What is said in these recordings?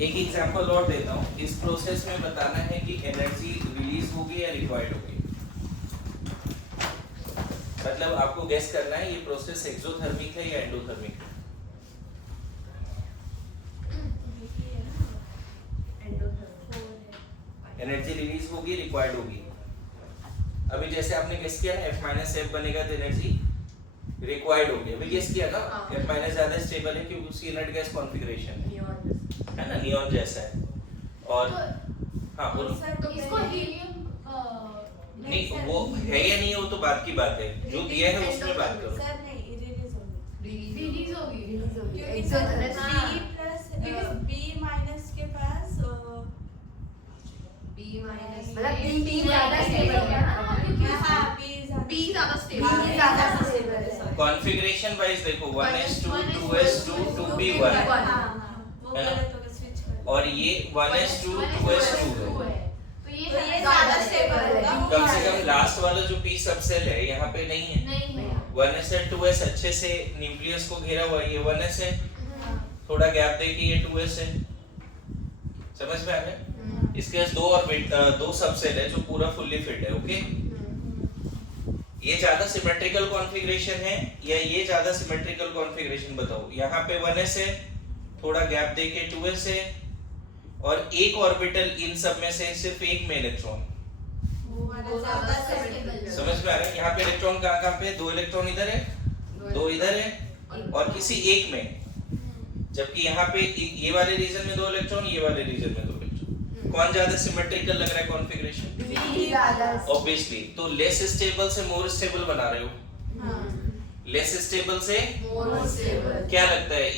एक एग्जांपल और देता हूँ। इस प्रोसेस में बताना है कि एनर्जी रिलीज होगी या रिक्वायर्ड होगी। मतलब आपको गेस करना है ये प्रोसेस एक्सोथर्मिक है या एंडोथर्मिक है। एनर्जी रिलीज होगी, रिक्वायर्ड होगी। अभी जैसे आपने गेस किया ना F माइनस एफ बनेगा तो एनर्जी रिक्वायर्ड होगी। अभी गेस किया ना F माइनस ज्यादा स्टेबल है क्योंकि उसकी इनर्ट गैस कॉन्फ़िगरेशन है ना, नियॉन जैसा है। और हाँ बोलो। तो इसको हीलियम नहीं वो है या नहीं है वो तो बात की बात है, जो दिया है उसमें बात करो। सर नहीं रिलीज होगी क्योंकि sir B plus B minus के पास B माइनस मतलब B ज्यादा स्टेबल है ना, क्योंकि हाँ B ज्यादा स्टेबल B ज्यादा स्टेबल है। कॉन्फ़िगरेशन वाइज देखो 1s2 2s2 2p1 वो गलत होगा, स्विच कर। और ये 1s2 2s2 है। तो ये तो ये ज्यादा ज्यादा स्टेबल है। कम से कम लास्ट वाला जो p सबसेल है यहाँ पे नहीं है। नहीं है 1s है 2s अच्छे से न्यूक्लियस को घेरा हुआ है, ये 1s है, थोड़ा गैप दे के ये 2s है। समझ में आ गया? इसके पास दो सबसेल है जो पूरा फुल्ली फिट है। ओके, ये ज्यादा सिमेट्रिकल कॉन्फ़िगरेशन है या ये ज्यादा सिमेट्रिकल कॉन्फ़िगरेशन बताओ। यहाँ पे 1s है, थोड़ा गैप दे के 2s है, और एक ऑर्बिटल इन सब में से सिर्फ एक में इलेक्ट्रॉन। वो ज्यादा स्टेबल है। समझ में आ रहा है? यहाँ पे इलेक्ट्रॉन कहाँ पे, दो इलेक्ट्रॉन इधर है, दो इधर है, और किसी एक में, जबकि यहाँ पे ये वाले रीजन में दो इलेक्ट्रॉन, ये वाले रीजन में दो इलेक्ट्रॉन। कौन ज्यादा सिमेट्रिकल लग रहा है कॉन्फ़िगरेशन? B ज्यादा ऑब्वियसली। तो लेस स्टेबल से मोर स्टेबल बना रहे हो। लेस स्टेबल से मोर स्टेबल। क्या लगता है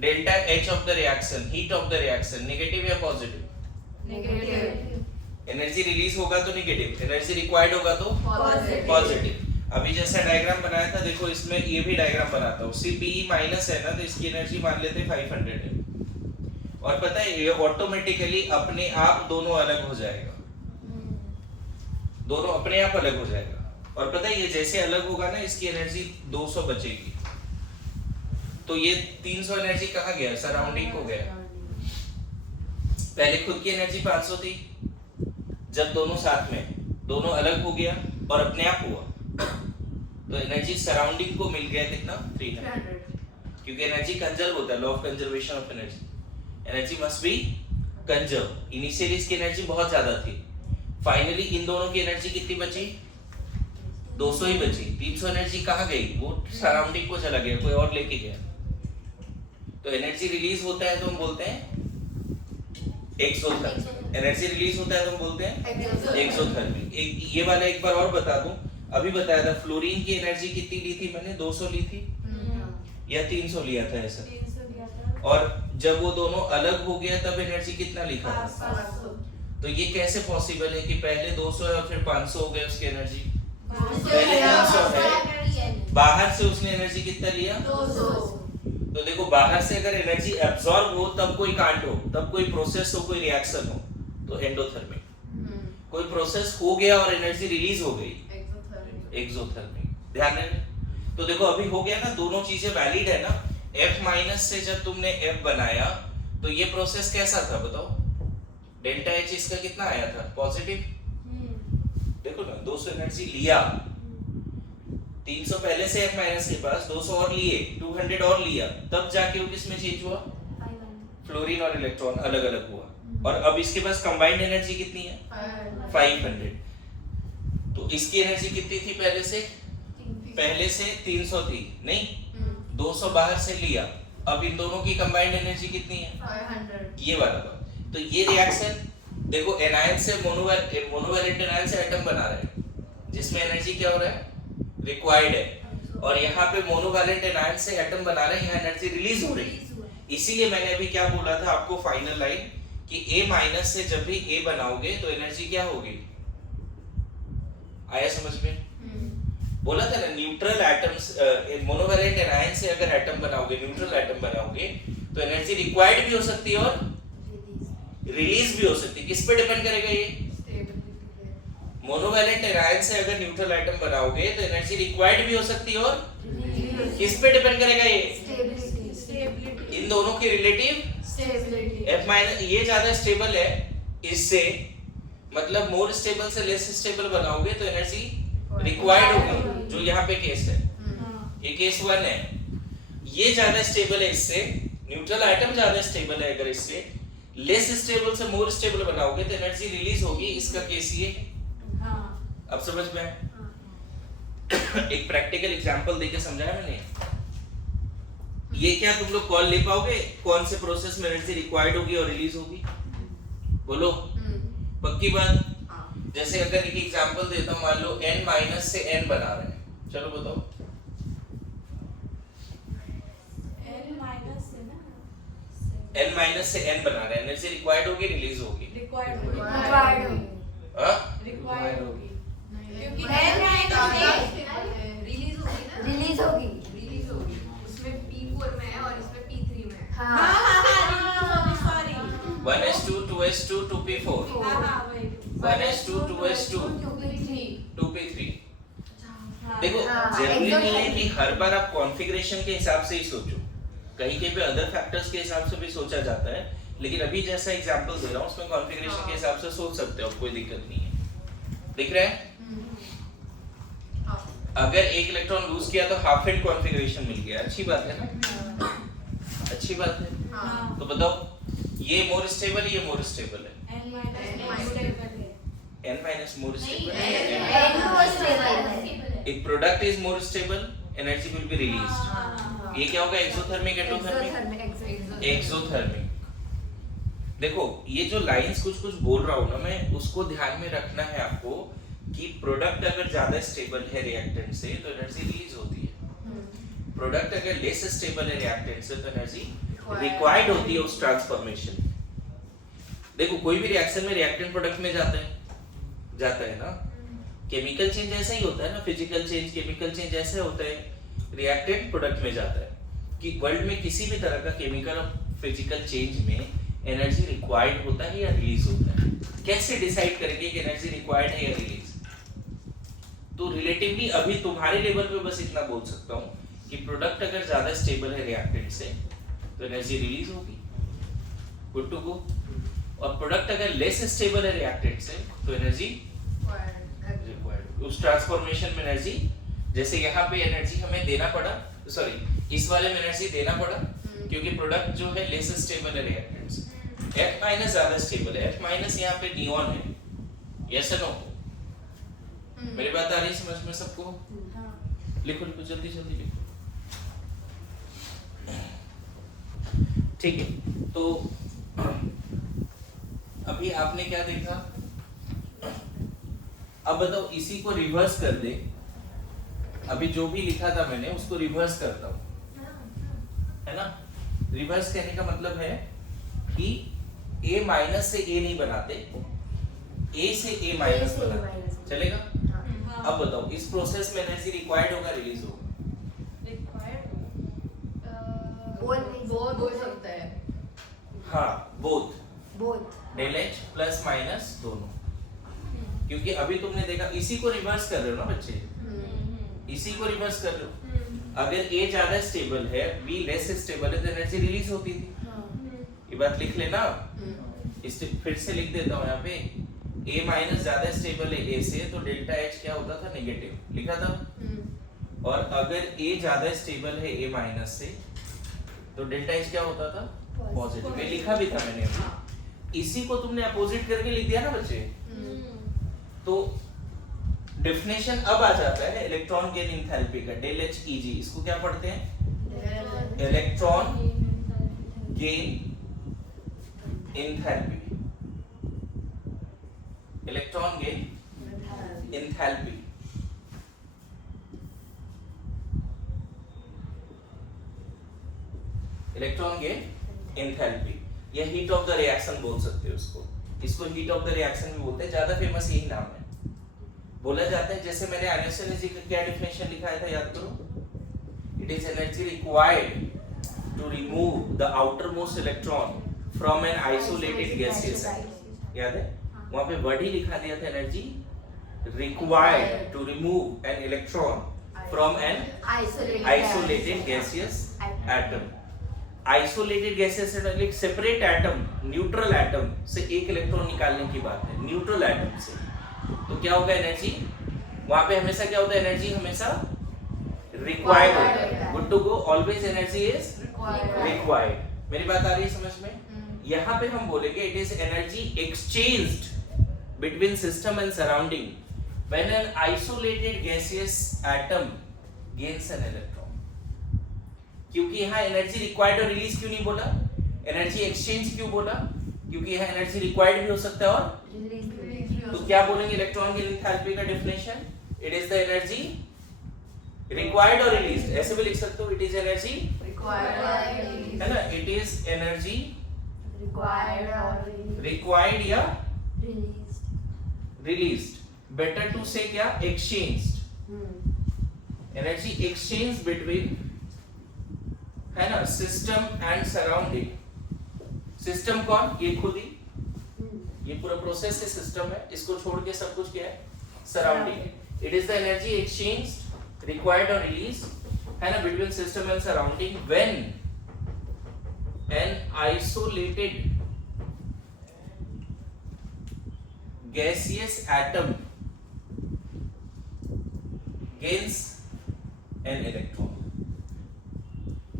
delta H of the reaction, heat of the reaction, negative या पॉजिटिव? नेगेटिव। एनर्जी रिलीज होगा तो नेगेटिव, एनर्जी रिक्वायर्ड होगा तो पॉजिटिव। अभी जैसा डायग्राम बनाया था देखो, इसमें ये भी डायग्राम बनाता हूँ। सी बी माइनस है ना, तो इसकी एनर्जी मान लेते हैं 500 है, और पता है ये ऑटोमेटिकली अपने आप दोनों अलग हो जाएगा, दोनों अपने आप अलग हो जाएगा। और पता है ये जैसे अलग होगा ना, इसकी एनर्जी 200 बचेगी, तो ये 300 एनर्जी कहाँ गया? सराउंडिंग को गया। पहले खुद की एनर्जी 500 थी, जब दोनों साथ में, दोनों अलग हो गया और अपने आप हुआ, तो एनर्जी सराउंडिंग को मिल गया कितना? 300। क्योंकि एनर्जी कंजर्व होता है, law of conservation of energy. Energy must be conserve. Initially इसकी एनर्जी बहुत ज्यादा थी, फाइनली इन दोनों की एनर्जी कितनी बची? 200 ही बची। 300 एनर्जी कहाँ गई? वो सराउंडिंग को चला गया, कोई और लेके गया। तो एनर्जी रिलीज होता है तो हम बोलते हैं एक्सोथर्मिक, एनर्जी रिलीज होता है तो हम बोलते हैं एक्सोथर्मिक। ये वाला एक बार और बता दूं, अभी बताया था फ्लोरीन की एनर्जी कितनी ली थी मैंने? 200 ली थी या 300 लिया था ऐसा? 300 लिया था। और जब वो दोनों अलग हो गया तब एनर्जी कितना लिखा था? 500। तो ये कैसे पॉसिबल है कि पहले 200 है और फिर 500 हो गया उसकी एनर्जी? पहले 300 है, बाहर से उसने एनर्जी कितना लिया? 200। तो देखो, बाहर से अगर एनर्जी एब्सॉर्ब हो तब कोई कांड हो, तब कोई प्रोसेस हो, कोई रिएक्शन हो, तो एंडोथर्मिक। कोई प्रोसेस हो गया और एनर्जी रिलीज हो गई, एक्सोथर्मिक। ध्यान रखना। तो देखो अभी हो गया ना, दोनों चीजें वैलिड है ना। F माइनस से जब तुमने F बनाया तो ये प्रोसेस कैसा था बताओ? डेल्टा H इसका कितना आया था? पॉजिटिव। देखो ना, 200 एनर्जी लिया, 300 पहले से F माइनस के पास, 200 और लिए, 200 और लिया, तब जाके वो किसमें चेंज हुआ? फ्लोरीन और इलेक्ट्रॉन अलग अलग हुआ। और अब इसके पास कंबाइंड एनर्जी कितनी है? 500। तो इसकी एनर्जी कितनी थी पहले से? पहले से 300 थी, नहीं 200 बाहर से लिया, अब इन दोनों की कंबाइंड एनर्जी कितनी है? 500। ये वाला बात। तो ये रिएक्शन देखो, एनायन से मोनोवैलेंट एनायन से एटम बना रहे हैं, जिसमें एनर्जी क्या हो रहा है? रिक्वायर्ड है। और यहाँ पे मोनोवैलेंट एनायन से एटम बना रहे हैं, यहाँ एनर्जी रिलीज हो रही है। इसीलिए मैंने अभी क्या बोला था आपको, फाइनल लाइन, कि A माइनस से जब भी A बनाओगे तो एनर्जी क्या होगी? आया समझ में? बोला था ना, न्यूट्रल एटम्स, मोनोवैलेंट एनायन से अगर एटम बनाओगे, न्यूट्रल एटम बनाओगे, तो एनर्जी रिक्वायर्ड भी हो सकती है और रिलीज भी हो सकती है। किस पे डिपेंड करेगा ये? मोनोवैलेंट एनायन से अगर न्यूट्रल एटम बनाओगे तो एनर्जी रिक्वायर्ड भी हो सकती है और किस पे डिपेंड करेगा ये? स्टेबिलिटी। इन दोनों की रिलेटिव Stability. F माइनस ये ज्यादा स्टेबल है इससे, मतलब मोर स्टेबल से लेस स्टेबल बनाओगे तो एनर्जी रिक्वायर्ड होगी, जो यहाँ पे केस है, ये केस 1 है। ये ज्यादा स्टेबल है इससे, न्यूट्रल आइटम ज्यादा स्टेबल है, अगर इससे लेस स्टेबल से मोर स्टेबल बनाओगे तो एनर्जी रिलीज होगी, इसका केस ये है। अब समझ में आया? एक प्रैक्टिकल एग्जांपल देके समझाया मैंने। ये क्या तुम लोग कॉल ले पाओगे कौन से प्रोसेस में एनर्जी रिक्वायर्ड होगी और रिलीज होगी? बोलो पक्की बात। जैसे अगर एक एग्जांपल देता हूं, मान लो n माइनस से n बना रहे हैं, चलो बताओ। n माइनस से n बना रहे हैं, एनर्जी रिक्वायर्ड होगी रिलीज होगी? रिक्वायर्ड होगी। हाँ रिक्वायर्ड होगी क्योंकि रिलीज होगी ना, रिलीज होगी। रिलीज होगी, उसमें P4 में है और इसमें P3 में है। हाँ सॉरी 1s2 2s2 2p4 वही 1s2 2s2 2p3। देखो हाँ, जरूरी एकदम नहीं है सही। कि हर बार आप कॉन्फ़िगरेशन के हिसाब से ही सोचो, कहीं कहीं पे अदर फैक्टर्स के हिसाब से भी सोचा जाता है, लेकिन अभी जैसा एग्जांपल दे रहा हूं उसमें कॉन्फ़िगरेशन के हिसाब से सोच सकते हो, कोई दिक्कत नहीं है। दिख रहा है? अगर एक इलेक्ट्रॉन लूज किया तो हाफ एंड कॉन्फ़िगरेशन मिल गया, अच्छी बात है ना? अच्छी बात है। तो बताओ ये मोर स्टेबल है, ये मोर स्टेबल है? n माइनस मोर स्टेबल है। N more stable है। If product is more stable, energy will be released. ये क्या होगा? Exothermic, endothermic? एक्सोथर्मिक। देखो ये जो लाइंस कुछ कुछ बोल रहा हूँ ना मैं, उसको ध्यान में रखना है आपको कि प्रोडक्ट अगर ज्यादा स्टेबल है रिएक्टेंट से तो एनर्जी रिलीज होती है, प्रोडक्ट अगर लेस स्टेबल है रिएक्टेंट से तो एनर्जी रिक्वायर्ड होती है उस ट्रांसफॉर्मेशन। देखो कोई भी रिएक्शन में रिएक्टेंट प्रोडक्ट में जाता है ना, केमिकल चेंज ऐसा ही होता है ना, फिजिकल चेंज केमिकल चेंज ऐसे होता है, रिएक्टेंट प्रोडक्ट में जाता है। कि वर्ल्ड में किसी भी तरह का केमिकल और फिजिकल चेंज में एनर्जी रिक्वायर्ड होता है या रिलीज होता है? कैसे डिसाइड करेंगे कि एनर्जी रिक्वायर्ड है या रिलीज? तो रिलेटिवली अभी तुम्हारे लेवल पे बस इतना बोल सकता हूँ कि प्रोडक्ट अगर ज्यादा स्टेबल है रिएक्टेंट से तो एनर्जी रिलीज होगी, गुड टू गो। और प्रोडक्ट अगर लेस स्टेबल है रिएक्टेंट से तो एनर्जी रिक्वायर्ड, उस ट्रांसफॉर्मेशन में एनर्जी, जैसे यहाँ पे एनर्जी हमें देना पड़ा, सॉरी इस वाले में एनर्जी देना पड़ा क्योंकि प्रोडक्ट जो है लेस स्टेबल है रिएक्टेंट से, F माइनस ज्यादा स्टेबल है, F माइनस यहाँ पे नियॉन है, यस और नो? मेरी बात आ रही समझ में सबको? लिखो लिखो जल्दी जल्दी लिखो। ठीक है, तो अभी आपने क्या देखा? अब बताओ इसी को रिवर्स कर दे, अभी जो भी लिखा था मैंने उसको रिवर्स करता हूं, है ना? रिवर्स करने का मतलब है कि A माइनस से A नहीं बनाते, A से A माइनस बनाते, चलेगा? अब बताओ इस प्रोसेस में एनर्जी रिक्वायर्ड होगा रिलीज होगा? बोथ हो सकता है। हाँ both, del H plus minus दोनों, क्योंकि अभी तुमने देखा इसी को रिवर्स कर रहे हो ना बच्चे, इसी को रिवर्स कर रहे हो। अगर A ज्यादा स्टेबल है, B लेस स्टेबल है तो एनर्जी रिलीज होती थी, ये बात लिख लेना। इसे फिर से लिख देता हूँ यहाँ पे, A माइनस ज्यादा स्टेबल है A से तो डेल्टा H क्या होता था? नेगेटिव, लिखा था। और अगर A ज्यादा स्टेबल है A माइनस से तो डेल्टा H क्या होता था? पॉजिटिव, ये लिखा भी था मैंने अभी। इसी को तुमने अपोजिट करके लिख दिया ना बच्चे, तो डेफिनेशन अब आ जाता है इलेक्ट्रॉन गेन एंथैल्पी का, डेल H Eg, इसको क्या पढ़ते हैं? Electron gain enthalpy, electron gain enthalpy. Electron gain enthalpy या हीट ऑफ द रिएक्शन बोल सकते हो उसको, इसको हीट ऑफ द रिएक्शन भी बोलते हैं, ज्यादा फेमस यही नाम है। बोला जाता है, जैसे मैंने आइंस्टाइन एनर्जी का क्या डेफिनेशन लिखा था याद करो, it is energy required to remove the outer most electron from an isolated gaseous, याद है? वहां पे वर्ड ही लिखा दिया था, energy required to remove an electron from an isolated gaseous atom. Isolated gases से सेपरेट एटम, न्यूट्रल एटम से एक इलेक्ट्रॉन निकालने की बात है, न्यूट्रल एटम से, तो क्या होगा एनर्जी वहां पे हमेशा क्या होता है, एनर्जी हमेशा रिक्वायर्ड होता है। Good to go, always energy is required. मेरी बात आ रही है समझ में? यहाँ पे हम बोलेंगे it is energy exchanged between system and surrounding when an isolated gaseous atom gains an electron. क्योंकि यहाँ एनर्जी रिक्वायर्ड और रिलीज क्यों नहीं बोला, एनर्जी एक्सचेंज क्यों बोला? क्योंकि यहाँ एनर्जी रिक्वायर्ड भी हो सकता है और तो क्या बोलेंगे इलेक्ट्रॉन की एंथैल्पी का definition? It is the energy required और रिलीज्ड। ऐसे भी लिख सकते हो, इट इज एनर्जी रिक्वायर्ड है ना, it is energy required required या रिलीज रिलीज्ड। बेटर टू से क्या, एक्सचेंज्ड, एनर्जी एक्सचेंज बिटवीन, है ना, सिस्टम एंड सराउंडिंग। सिस्टम कौन? ये खुद ही, ये पूरा प्रोसेस से सिस्टम है, इसको छोड़ के सब कुछ क्या है, surrounding. It is the energy exchange required और रिलीज, है ना, between system and surrounding when an isolated gaseous atom gains an electron,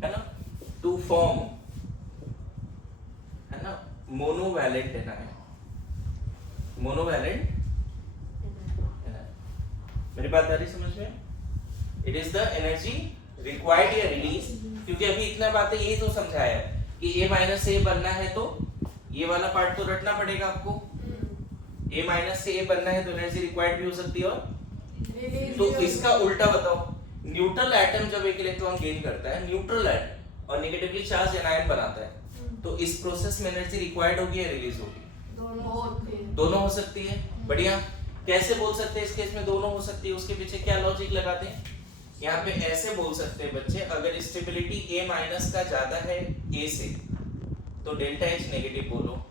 है ना, to form, है ना, monovalent है ना, monovalent है ना। मेरी बात आ रही समझ में? It is the energy required या रिलीज। क्योंकि अभी इतना बातें ये तो समझाया कि A माइनस से A बनना है तो ये वाला पार्ट तो रटना पड़ेगा आपको। A माइनस से A बनना है तो एनर्जी रिक्वायर्ड भी हो सकती है और तो इसका उल्टा बताओ, न्यूट्रल एटम जब एक इलेक्ट्रॉन गेन करता है, न्यूट्रल एटम और नेगेटिवली चार्ज एनायन बनाता है, तो इस प्रोसेस में एनर्जी रिक्वायर्ड होगी या रिलीज होगी? दोनों हो सकती है। बढ़िया, कैसे बोल सकते हैं इस केस में दोनों हो सकती है? उसके पीछे क्या लॉजिक लगाते हैं? यहाँ पे ऐसे बोल सकते हैं बच्चे, अगर स्टेबिलिटी A माइनस का ज्यादा है A से तो डेल्टा H नेगेटिव बोलो।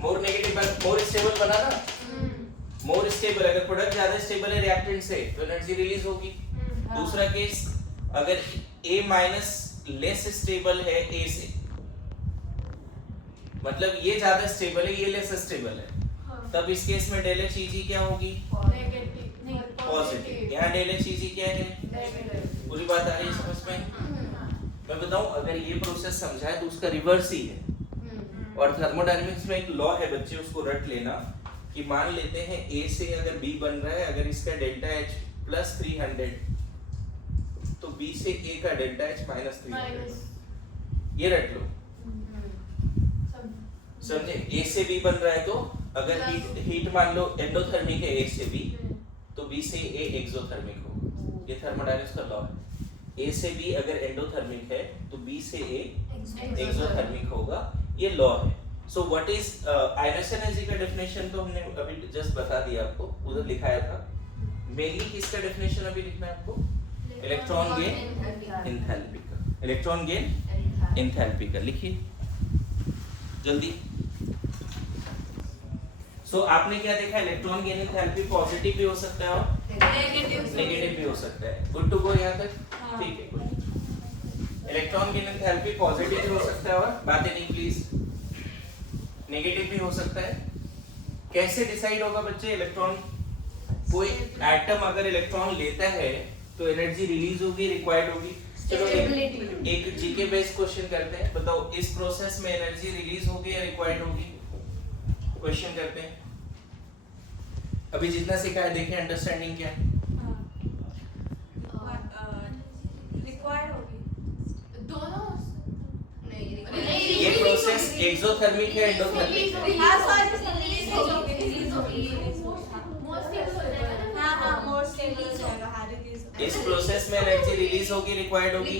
मोर नेगेटिव मोर स्टेबल बना ना, मोर स्टेबल, अगर प्रोडक्ट ज्यादा स्टेबल है रिएक्टेंट से तो एनर्जी रिलीज होगी। दूसरा केस, अगर A माइनस लेस स्टेबल है A से, मतलब ये ज्यादा स्टेबल है ये लेस स्टेबल है, तब इस केस में डेल एच ईजी क्या होगी? पॉजिटिव। यहाँ डेल एच ईजी क्या है? पूरी बात आ रही है समझ में? मैं बताऊं, अगर ये प्रोसेस समझा है तो उसका रिवर्स ही है। और थर्मोडायनेमिक्स में एक लॉ है बच्चे, उसको रट लेना कि मान लेते हैं A से अगर B बन रहा है, अगर इसका डेल्टा H प्लस 300 तो B से A का डेल्टा H माइनस 300, ये रट लो। समझे? A से B बन रहा है तो अगर हीट मान लो एंडोथर्मिक है A से B तो B से A एक्सोथर्मिक होगा। ये थर्मोडायनेमिक्स का लॉ है। A से B अगर एंडोथर्मिक है तो B से A एक्सोथर्मिक होगा, ये लॉ है। So what is Ainos energy का डेफिनेशन तो हमने अभी जस्ट बता दिया आपको, उधर लिखाया था। मेनली किसका डेफिनेशन अभी लिखना है आपको? इलेक्ट्रॉन गेन एंथैल्पी का, इलेक्ट्रॉन गेन एंथैल्पी का लिखिए जल्दी। सो आपने क्या देखा, इलेक्ट्रॉन गेन एंथैल्पी पॉजिटिव भी हो सकता है और नेगेटिव भी हो सकता है। गुड टू गो यहाँ तक? ठीक है, good. Electron gain enthalpy positive भी हो सकता है और बातें नहीं प्लीज, नेगेटिव भी हो सकता है। कैसे डिसाइड होगा बच्चे? इलेक्ट्रॉन, कोई एटम अगर इलेक्ट्रॉन लेता है तो एनर्जी रिलीज होगी, रिक्वायर्ड होगी। चलो एक जीके बेस्ड क्वेश्चन करते हैं, बताओ इस प्रोसेस में एनर्जी रिलीज होगी या रिक्वायर्ड होगी? क्वेश्चन करते हैं। अभी जितना सीखा है देखें अंडरस्टैंडिंग क्या है। रिक्वायर्ड होगी दोनों ये प्रोसेस एक्सोथर्मिक है एंडोथर्मिक है? हां सॉरी रिलीज होगी हां मोर स्टेबल हो जाएगा। हां रिलीज इस प्रोसेस में एनर्जी रिलीज होगी, रिक्वायर्ड होगी?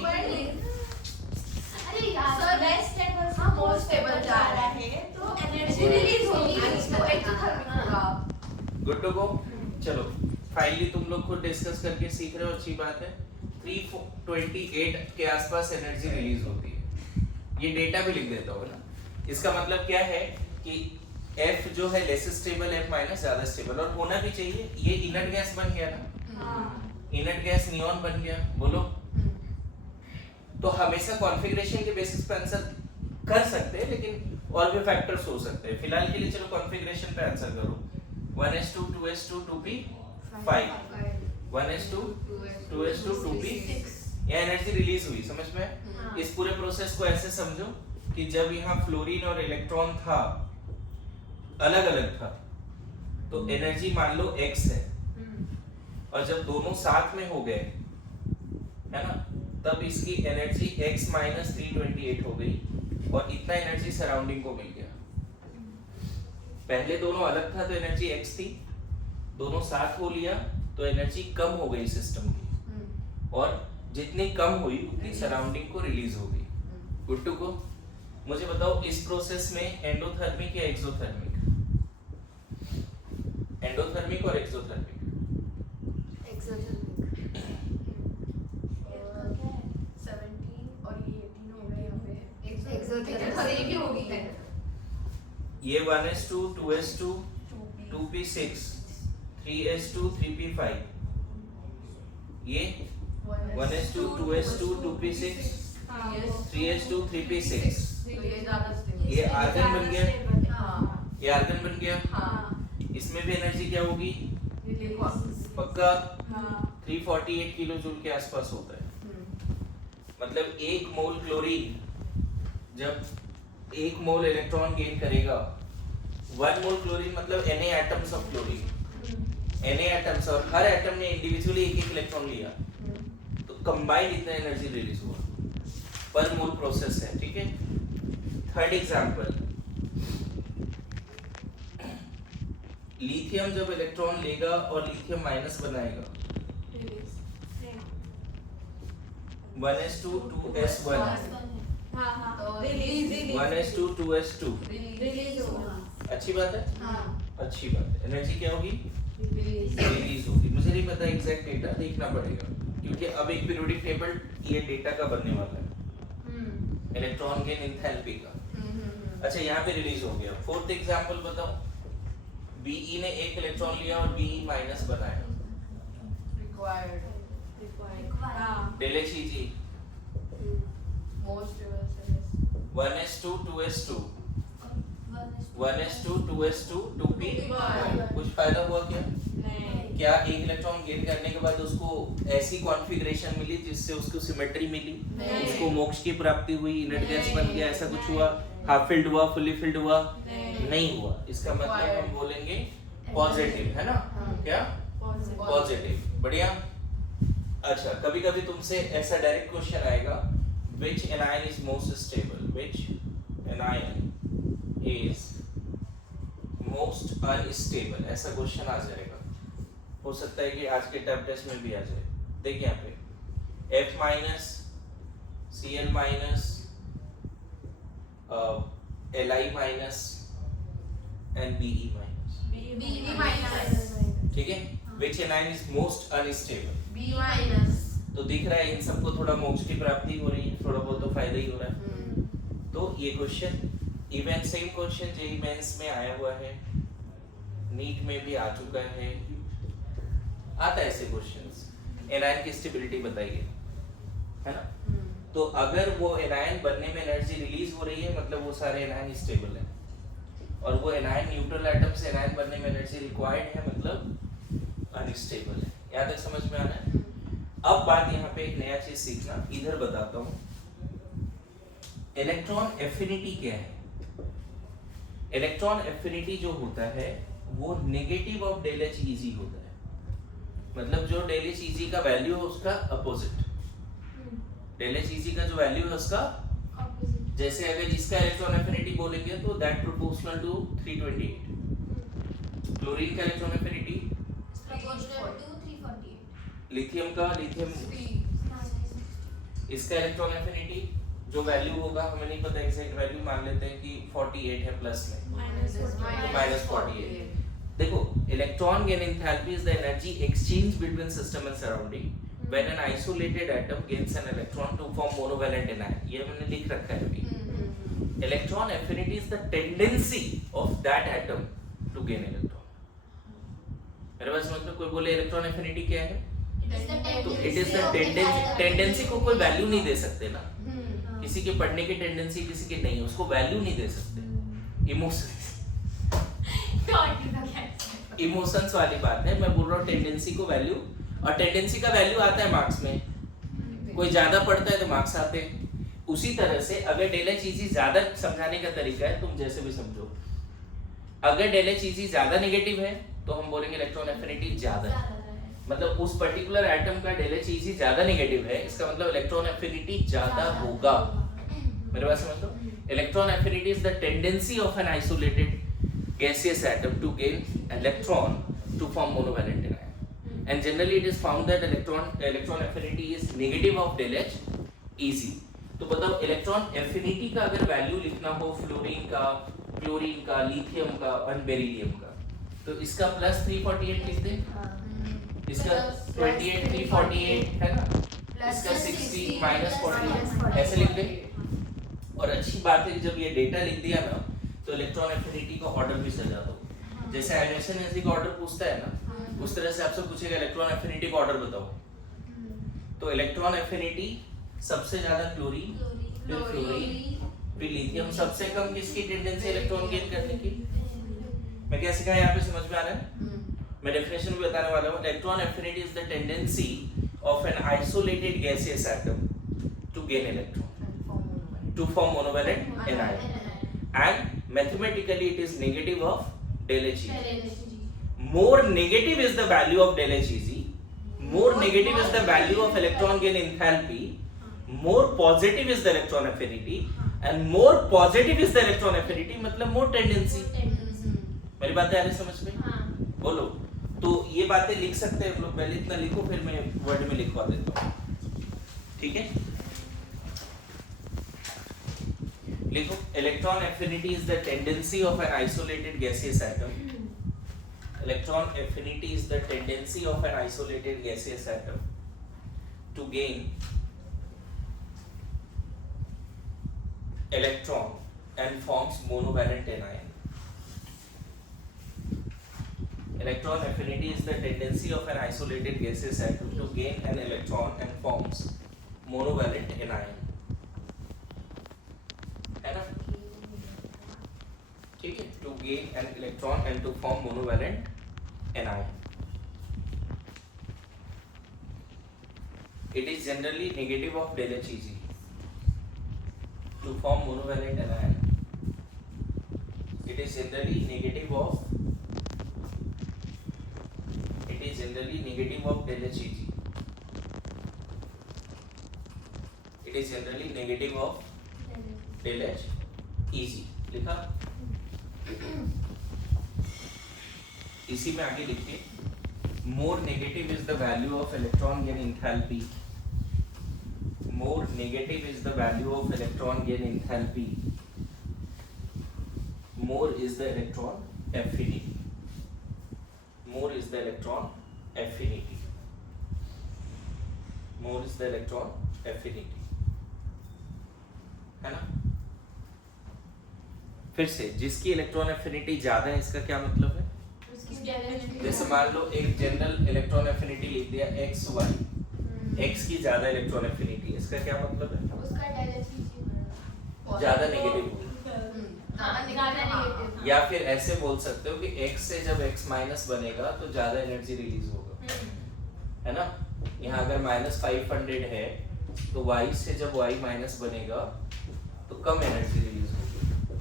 अरे यार सर लेस स्टेबल हाँ, more stable जा रहा है तो एनर्जी रिलीज होगी। तो एक्सोथर्मिक होगा। Good to go. चलो फाइनली तुम लोग खुद डिस्कस करके सीख रहे हो, अच्छी बात है। 328 के आसपास एनर्जी रिलीज होती है, ये डेटा भी लिख देता हूँ ना। इसका मतलब क्या है कि F जो है लेस स्टेबल, F माइनस ज्यादा स्टेबल, और होना भी चाहिए। ये इनर्ट गैस बन गया ना, इनर्ट गैस नियॉन बन गया, बोलो। तो हमेशा कॉन्फ़िगरेशन के बेसिस पे आंसर कर सकते हैं, लेकिन और भी फैक्टर्स हो सकते हैं। फिलहाल के लिए चलो कॉन्फ़िगरेशन पे आंसर करो। 1s2 2s2 2p5 1s2 2s2 2p6 ये एनर्जी रिलीज हुई, समझ में? इस पूरे प्रोसेस को ऐसे समझो कि जब यहाँ फ्लोरीन और इलेक्ट्रॉन था अलग अलग था तो एनर्जी मान लो x है, और जब दोनों साथ में हो गए है ना, तब इसकी एनर्जी x माइनस 328 हो गई और इतना एनर्जी सराउंडिंग को मिल गया। पहले दोनों अलग था तो एनर्जी x थी, दोनों साथ हो लिया तो एनर्जी कम हो गई सिस्टम की, और जितनी कम हुई उतनी सराउंडिंग को रिलीज हो गई। Good to go. मुझे बताओ इस प्रोसेस में एंडोथर्मिक या एक्सोथर्मिक? एंडोथर्मिक और एक्सोथर्मिक? Exothermic. 17 और ये 18 हो गए यहाँ पे। Exothermic की होगी है। ये 1s2 2s2 2p6 3s2 3p5, ये 1s2 2s2 2p6 3s2 3p6, ये आर्गन बन गया, ये आर्गन बन गया। इसमें भी एनर्जी क्या होगी? पक्का 348 किलो जूल के आसपास होता है। मतलब एक मोल क्लोरीन जब एक मोल इलेक्ट्रॉन गेन करेगा, 1 मोल क्लोरीन मतलब Na atoms of chlorine, Na atoms, और हर एटम ने इंडिविजुअली एक इलेक्ट्रॉन लिया, तो कंबाइंड इतना एनर्जी रिलीज हुआ पर मोल प्रोसेस है। ठीक है। थर्ड एग्जांपल, लिथियम जब इलेक्ट्रॉन लेगा और लिथियम माइनस बनाएगा, 1s2 2s1 1s2 2s2, अच्छी बात है, अच्छी बात है। एनर्जी क्या होगी? रिलीज होगी। मुझे नहीं पता एग्जैक्ट डेटा, देखना पड़ेगा, क्योंकि अब एक पीरियोडिक टेबल ये डेटा का बनने वाला है, इलेक्ट्रॉन गेन एंथैल्पी का। अच्छा, यहाँ पे रिलीज हो गया। फोर्थ एग्जांपल बताओ, Be ने एक इलेक्ट्रॉन लिया और Be माइनस बनाया, del HEG 1s2 2s2 1s2 2s2 2p, कुछ फायदा हुआ क्या? क्या एक इलेक्ट्रॉन गेन करने के बाद उसको ऐसी कॉन्फ़िगरेशन मिली जिससे उसको सिमेट्री मिली, उसको मोक्ष की प्राप्ति हुई, इनर्ट गैस बन गया, ऐसा कुछ हुआ? हाफ फिल्ड हुआ, फुली फिल्ड हुआ? नहीं हुआ। इसका मतलब हम बोलेंगे पॉजिटिव, है ना? क्या? पॉजिटिव। बढ़िया। अच्छा, कभी कभी तुमसे ऐसा डायरेक्ट क्वेश्चन आएगा, which anion is most stable? which anion is most unstable? ऐसा क्वेश्चन आ जाएगा। हो सकता है कि आज के टर्म टेस्ट में भी आ जाए। देख यहाँ पे F minus, Cl minus, Li minus and Be minus. ठीक है। Which anion is most unstable? तो दिख रहा है इन सबको थोड़ा मोक्ष की प्राप्ति हो रही है, थोड़ा बहुत तो फायदा ही हो रहा है। तो ये question even same question JEE mains में आया हुआ है, नीट में भी आ चुका है, आता है ऐसे क्वेश्चंस। एनायन की स्टेबिलिटी बताइए, है ना? तो अगर वो एनायन बनने में एनर्जी रिलीज हो रही है, मतलब वो सारे एनायन स्टेबल है, और वो एनायन न्यूट्रल एटम से एनायन बनने में एनर्जी रिक्वायर्ड है, मतलब अनस्टेबल है। यहाँ तक समझ में आना है? अब बात यहाँ पे एक नया चीज सीखना, इधर बताता हूँ। इलेक्ट्रॉन एफिनिटी क्या है? इलेक्ट्रॉन एफिनिटी जो होता है वो negative of del H Eg होता है, मतलब जो del H Eg का वैल्यू है उसका अपोजिट। del H Eg का जो वैल्यू है उसका जैसे अगर इसका इलेक्ट्रॉन एफिनिटी बोलेंगे तो दैट प्रोपोर्शनल टू 328। क्लोरीन का इलेक्ट्रॉन एफिनिटी, लिथियम का, लिथियम इसका इलेक्ट्रॉन एफिनिटी जो वैल्यू होगा हमें नहीं पता एग्जैक्ट वैल्यू, मान लेते हैं कि 48 है प्लस में, तो -48। देखो, electron gain enthalpy is the energy exchange between system and surrounding when an isolated atom gains an electron to form monovalent anion. ये मैंने लिख रखा है अभी। Electron affinity is the tendency of that atom to gain electron. मेरे पास मतलब कोई बोले इलेक्ट्रॉन एफिनिटी क्या है? तो इट इज द टेंडेंसी को कोई वैल्यू नहीं दे सकते ना, किसी के पढ़ने की टेंडेंसी किसी की नहीं, उसको वैल्यू नहीं दे सकते। इमोशंस वाली बात है, मैं बोल रहा हूँ टेंडेंसी को वैल्यू, और टेंडेंसी का वैल्यू आता है मार्क्स में, कोई ज्यादा पढ़ता है तो मार्क्स आते हैं। उसी तरह से अगर डेल एच इजी ज्यादा समझाने का तरीका है, तुम जैसे भी समझो, अगर डेल एच इजी ज्यादा नेगेटिव है तो हम बोलेंगे इलेक्ट्रॉन एफिनिटी ज्यादा है, मतलब उस पर्टिकुलर एटम का डेल एच इजी ज्यादा नेगेटिव है, इसका मतलब इलेक्ट्रॉन एफिनिटी ज्यादा होगा। मेरे बात समझ लो, electron affinity is the tendency of an isolated gaseous atom to gain electron to form monovalent ion, and generally it is found that electron affinity is negative of del H Eg। तो बताओ electron affinity का अगर value लिखना हो fluorine का, chlorine का, lithium का और बेरिलियम का, तो इसका प्लस 348 लिख दे, इसका 28 348 है ना, इसका 60 माइनस 40 ऐसे लिख दे। और अच्छी बात है जब ये डेटा लिख दिया ना तो इलेक्ट्रॉन एफिनिटी का ऑर्डर भी सजा दो, जैसे एमिशन एनर्जी का ऑर्डर पूछता है ना, उस तरह से आपसे पूछेगा इलेक्ट्रॉन एफिनिटी का ऑर्डर बताओ। तो इलेक्ट्रॉन एफिनिटी सबसे ज्यादा क्लोरीन, फिर फ्लोरीन, फिर लिथियम, सबसे कम किसकी टेंडेंसी इलेक्ट्रॉन गेन करने की। मैं क्या सिखाया यहाँ पे समझ में आ रहा है? मैं डेफिनेशन भी बताने वाला हूँ। Electron affinity is the tendency of an isolated gaseous atom to gain electron to form monovalent anion, and mathematically it is negative of del H Eg. More negative is the value of del H Eg, more negative is the value of electron gain enthalpy, more positive is the electron affinity, and more positive is the electron affinity मतलब more tendency। मेरी बातें आ रही समझ में? बोलो। तो ये बातें लिख सकते हैं लोग, पहले इतना लिखो फिर मैं वर्ड में लिखवा देता हूँ, ठीक है? लिखो, electron affinity is the tendency of an isolated gaseous atom. Electron affinity is the tendency of an isolated gaseous atom to gain electron and forms monovalent anion. Electron affinity is the tendency of an isolated gaseous atom to gain an electron and forms monovalent anion, है ना? ठीक है, to gain an electron and to form monovalent anion. It is generally negative of del H Eg to form monovalent anion. It is generally negative of del H Eg। It is generally negative of del H Eg। लिखा? इसी में आगे लिखिए, more negative is the value of electron gain enthalpy, more negative is the value of electron gain enthalpy, more is the electron affinity, more is the electron affinity, more is the electron affinity, है ना? फिर से, जिसकी electron affinity ज्यादा है इसका क्या मतलब है? जैसे मान लो एक जनरल इलेक्ट्रॉन एफिनिटी लिख दिया XY, X की ज्यादा इलेक्ट्रॉन एफिनिटी है, इसका क्या मतलब है? उसका del H Eg ज्यादा नेगेटिव होगी। या फिर ऐसे बोल सकते हो कि X से जब X माइनस बनेगा तो ज्यादा एनर्जी रिलीज होगा, है ना? यहाँ अगर -500 है तो Y से जब Y माइनस बनेगा तो कम एनर्जी रिलीज होगी।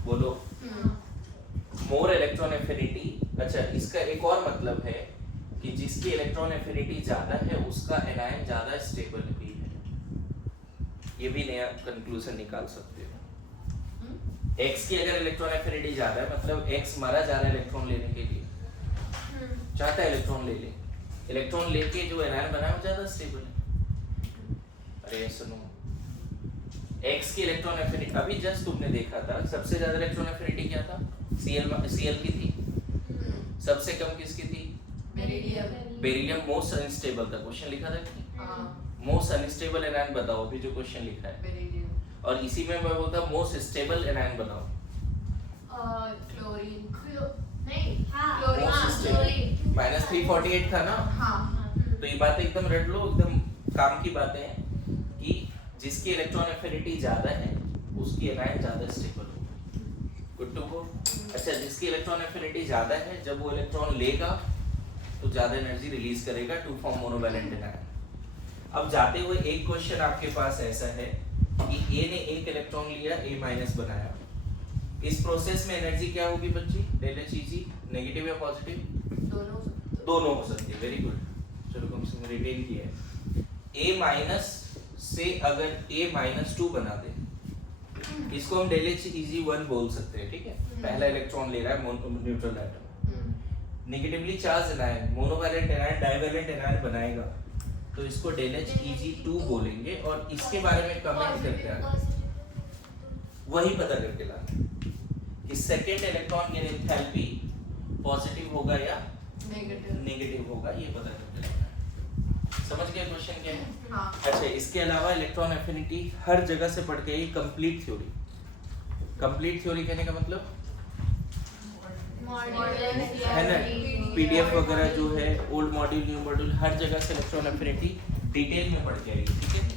बोलो, मोर इलेक्ट्रॉन एफिनिटी। अच्छा, इसका एक और मतलब है कि जिसकी इलेक्ट्रॉन एफिनिटी ज्यादा है उसका एनायन ज्यादा स्टेबल भी है। ये भी नया कंक्लूजन निकाल सकते हो। X की अगर इलेक्ट्रॉन एफिनिटी ज्यादा है मतलब X मरा जा रहा है इलेक्ट्रॉन लेने के लिए, चाहता है इलेक्ट्रॉन ले ले, इलेक्ट्रॉन लेके जो एनायन बना है वो ज्यादा स्टेबल है। अरे सुनो, X की इलेक्ट्रॉन एफिनिटी अभी जस्ट तुमने देखा था, सबसे ज्यादा इलेक्ट्रॉन एफिनिटी क्या था? Cl की थी। सबसे कम किसकी थी? बेरिलियम मोस्ट अनस्टेबल था। क्वेश्चन लिखा था कि मोस्ट अनस्टेबल एनायन बताओ, अभी जो क्वेश्चन लिखा है। और इसी में मैं बोलता मोस्ट स्टेबल एनायन बताओ। क्लोरीन नहीं, मोस्ट स्टेबल -348 था ना? तो तो ये बातें एकदम रट लो, एकदम काम की बातें हैं कि जिसकी इलेक्ट्रॉन एफिनिटी ज्यादा है उसकी एनायन ज्यादा स्टेबल होगा। Good to go. अच्छा, जिसकी इलेक्ट्रॉन एफिनिटी ज्यादा है जब वो इलेक्ट्रॉन लेगा तो ज्यादा एनर्जी रिलीज करेगा टू फॉर्म मोनोवैलेंट एनायन। अब जाते हुए एक क्वेश्चन आपके पास ऐसा है कि ए ने एक इलेक्ट्रॉन लिया, ए माइनस बनाया, इस प्रोसेस में एनर्जी क्या होगी बच्ची? डेल एच ई नेगेटिव या पॉजिटिव? दोनों हो सकती है। वेरी गुड, चलो कम से कम रिटेन किया है। ए माइनस से अगर ए माइनस 2 बना दे, इसको हम डेल एच ई 1 बोल सकते हैं, ठीक है? पहला इलेक्ट्रॉन ले रहा है neutral atom, negatively charge anion monovalent anion divalent anion बनाएगा, तो इसको डेल एच ई 2 बोलेंगे और इसके बारे में कमेंट करके आना, वही पता करके लाना कि सेकेंड इलेक्ट्रॉन की एंथैल्पी पॉजिटिव होगा या नेगेटिव होगा, ये पता करके लाना है। समझ गए क्वेश्चन क्या है? हाँ। अच्छा, इसके अलावा इलेक्ट्रॉन एफिनिटी हर जगह से पढ़ के, ये कंप्लीट थ्योरी। कंप्लीट थ्योरी कहने का मतलब है ना, पीडीएफ वगैरह जो है, ओल्ड मॉड्यूल न्यू मॉड्यूल, हर जगह से इलेक्ट्रॉन एफिनिटी डिटेल में पढ़ के आएगी, ठीक है?